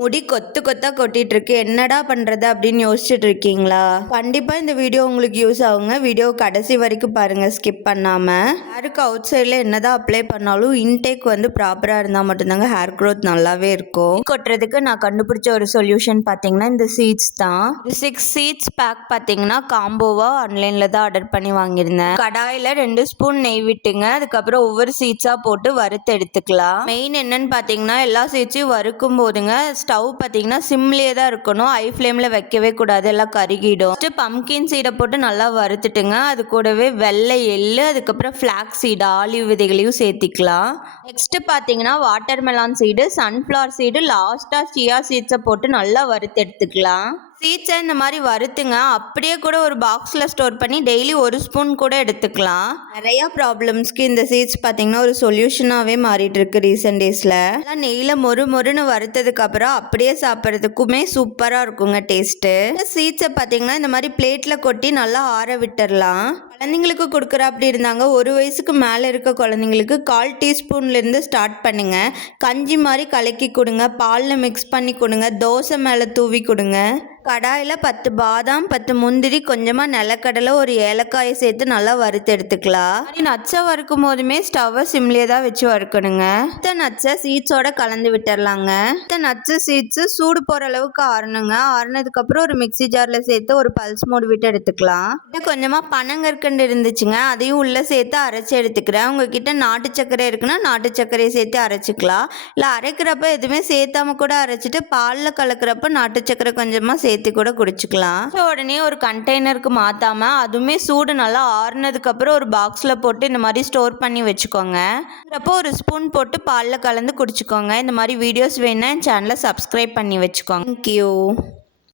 முடி கொத்து கொத்தா கொட்டிட்டு இருக்கு, என்னடா பண்றது அப்படின்னு யோசிச்சுட்டு இருக்கீங்களா? கண்டிப்பா இந்த வீடியோ உங்களுக்கு யூஸ் ஆகுங்க. வீடியோ கடைசி வரைக்கும் பாருங்க, ஸ்கிப் பண்ணாம. ஹேருக்கு அவுட் சைட்ல என்னதான் அப்ளை பண்ணாலும் இன்டேக் வந்து ப்ராப்பரா இருந்தா மட்டும்தாங்க ஹேர் க்ரோத் நல்லாவே இருக்கும். கொட்டுறதுக்கு நான் கண்டுபிடிச்ச ஒரு சொல்யூஷன் பாத்தீங்கன்னா இந்த சீட்ஸ் தான். 6 சீட்ஸ் பேக் பாத்தீங்கன்னா காம்போவா ஆன்லைன்ல தான் ஆர்டர் பண்ணி வாங்கியிருந்தேன். கடாயில 2 ஸ்பூன் நெய் விட்டுங்க, அதுக்கப்புறம் ஒவ்வொரு சீட்ஸா போட்டு வறுத்து எடுத்துக்கலாம். மெயின் என்னன்னு பாத்தீங்கன்னா எல்லா சீட்ஸையும் வறுக்கும் போதுங்க ஸ்டவ் பார்த்தீங்கன்னா சிம்லேயே தான் இருக்கணும், ஹை ஃப்ளேமில் வைக்கவே கூடாது, எல்லாம் கருகிடும். ஃபஸ்ட்டு பம்கின் சீடை போட்டு நல்லா வறுத்துட்டுங்க, அது கூடவே வெள்ளை எள்ளு, அதுக்கப்புறம் ஃப்ளாக் சீடு ஆலிவ் விதைகளையும் சேர்த்திக்கலாம். நெக்ஸ்ட்டு பார்த்தீங்கன்னா water melon seed, sunflower seed, லாஸ்ட்டாக சியா சீட்ஸை போட்டு நல்லா வறுத்து எடுத்துக்கலாம். சீட்ஸை இந்த மாதிரி வறுத்துங்க, அப்படியே கூட ஒரு பாக்ஸில் ஸ்டோர் பண்ணி டெய்லி 1 ஸ்பூன் கூட எடுத்துக்கலாம். நிறையா ப்ராப்ளம்ஸ்க்கு இந்த சீட்ஸ் பார்த்தீங்கன்னா ஒரு சொல்யூஷனாகவே மாறிட்டு இருக்கு ரீசெண்ட் டேஸில். நெய்யில் மொறுன்னு வறுத்ததுக்கப்புறம் அப்படியே சாப்பிட்றதுக்குமே சூப்பராக இருக்குங்க டேஸ்ட்டு. சீட்ஸை பார்த்தீங்கன்னா இந்த மாதிரி பிளேட்டில் கொட்டி நல்லா ஆற விட்டுடலாம். குழந்தைங்களுக்கு கொடுக்குற அப்படி இருந்தாங்க, 1 வயசுக்கு மேலே இருக்க குழந்தைங்களுக்கு 1/4 டீஸ்பூன்லேருந்து ஸ்டார்ட் பண்ணுங்க. கஞ்சி மாதிரி கலக்கி கொடுங்க, பாலில் மிக்ஸ் பண்ணி கொடுங்க, தோசை மேலே தூவி கொடுங்க. கடாயில் 10 பாதாம், 10 முந்திரி, கொஞ்சமாக நிலக்கடலை, ஒரு ஏலக்காயை சேர்த்து நல்லா வறுத்து எடுத்துக்கலாம். நட்ஸை வறுக்கும் போதுமே ஸ்டவ்வை சிம்லேயே தான் வச்சு வறுக்கணுங்க. மற்ற நட்ஸை சீட்ஸோட கலந்து விட்டுறலாங்க. மற்ற நட்ஸு சீட்ஸு சூடு போகிற அளவுக்கு ஆறணுங்க. ஆறுனதுக்கப்புறம் ஒரு மிக்சி ஜாரில் சேர்த்து ஒரு பல்ஸ் மோடு விட்டு எடுத்துக்கலாம். கொஞ்சமாக பனங்கற்கண்டு இருந்துச்சுங்க, அதையும் உள்ளே சேர்த்து அரைச்சி எடுத்துக்கிறேன். உங்ககிட்ட நாட்டு சர்க்கரை இருக்குன்னா நாட்டு சர்க்கரையை சேர்த்து அரைச்சிக்கலாம். இல்லை அரைக்கிறப்ப எதுவுமே சேர்த்தாம கூட அரைச்சிட்டு பாலில் கலக்கிறப்ப நாட்டு சர்க்கரை கொஞ்சமாக சேர்த்து கூட குடிச்சுக்கலாம். உடனே ஒரு கண்டெய்னருக்கு மாத்தாம அதுவுமே சூடு நல்லா ஆறுனதுக்கு அப்புறம் ஒரு பாக்ஸ்ல போட்டு இந்த மாதிரி ஸ்டோர் பண்ணி வச்சுக்கோங்க. அப்போ ஒரு ஸ்பூன் போட்டு பால்ல கலந்து குடிச்சுக்கோங்க. இந்த மாதிரி வீடியோஸ் வேணா என் சேனலை சப்ஸ்கிரைப் பண்ணி வச்சுக்கோங்க. தேங்க்யூ.